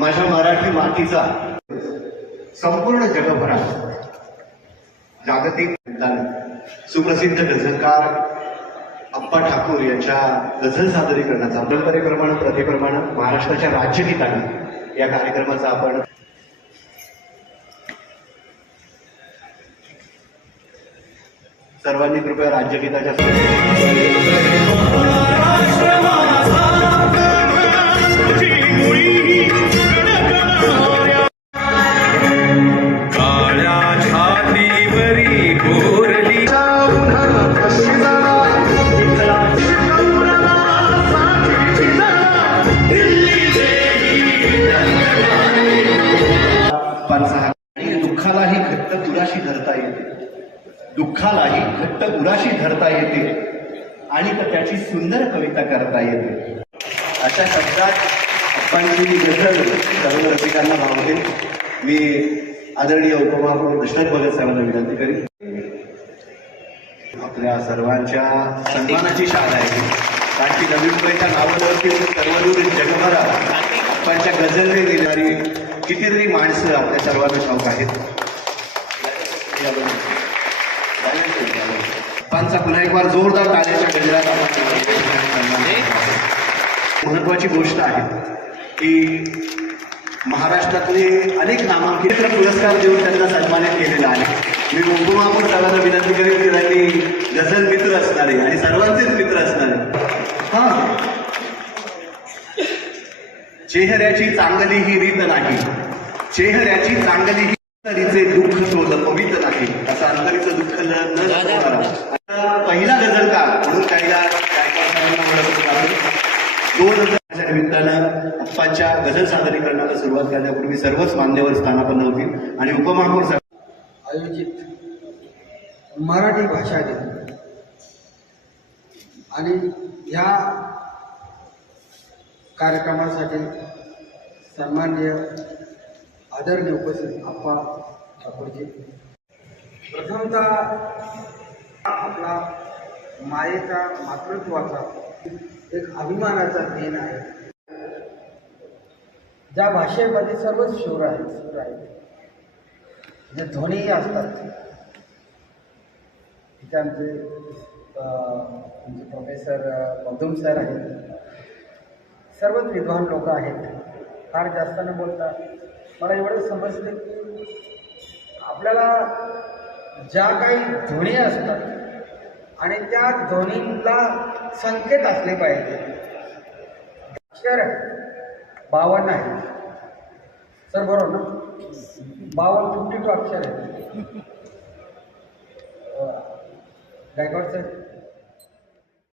माझ्या मराठी मातीचा संपूर्ण जगभरात जागतिक सुप्रसिद्ध गझलकार अप्पा ठाकूर यांच्या गझल सादरीकरणाचा परंपरेप्रमाणे प्रथेप्रमाणे महाराष्ट्राच्या राज्यगीताने या कार्यक्रमाचा आपण सर्वांनी कृपया राज्यगीताच्या दुःखालाही घट्ट उराशी धरता येते, दुःखालाही घट्ट उराशी धरता येते आणि त्याची सुंदर कविता करता येते. अशा शब्दात अप्पांची गझल सर्व रसिकांना भावते. मी आदरणीय उपमहापौर दशरथ भगत साहेबांना विनंती करीन. आपल्या सर्वांच्या सन्मानाची शाळा आहे, कारण की नवी मुंबईच्या नावावरती सर्वदूर जगभरात अप्पांच्या गझलने देणारी कितीतरी माणसं आपल्या सर्वांना ठाऊक आहेत. अप्पांचा पुन्हा एक बार जोरदार टाळ्याच्या गजरात महत्वाची गोष्ट आहे की महाराष्ट्रातले अनेक नामांकित पुरस्कार देऊन त्यांना सन्मानित केलेला आहे. मी उपमहापौर साहेबांना विनंती करेन की त्यांनी गझल मित्र असणारे आणि सर्वांचेच मित्र असणारे चेहऱ्याची चांगली ही रीत नाही, चेहऱ्याची चांगली ही अंतरीचे दुःख शोध पवित्र नाही, असं अंतरीचं दुःख न पहिला गझलकार म्हणून काहीला दोन गझलच्या निमित्तानं अप्पांच्या गझल सादरीकरणाला सुरुवात करण्यापूर्वी सर्वच मान्यवर स्थानापन्न होतील आणि उपमहापौर साहेब आयोजित मराठी भाषा दिन आणि या कार्यक्रमासाठी सन्माननीय आदरणीय उपस्थित अप्पा ठाकूरजी, प्रथमतः आपला मायेचा मातृत्वाचा एक अभिमानाचा दिन आहे. ज्या भाषेमध्ये सर्वच सूर आहेत, जे ध्वनीही असतात. तिथे आमचे प्रोफेसर मधुम सर आहेत, सर्वच विद्वान लोक आहेत. फार जास्त न बोलता मला एवढं समजतं की आपल्याला ज्या काही ध्वनी असतात आणि त्या ध्वनीला संकेत असले पाहिजे. अक्षर 52 आहे सर, बरोबर ना? 52 अक्षर आहे. गायकवाड सर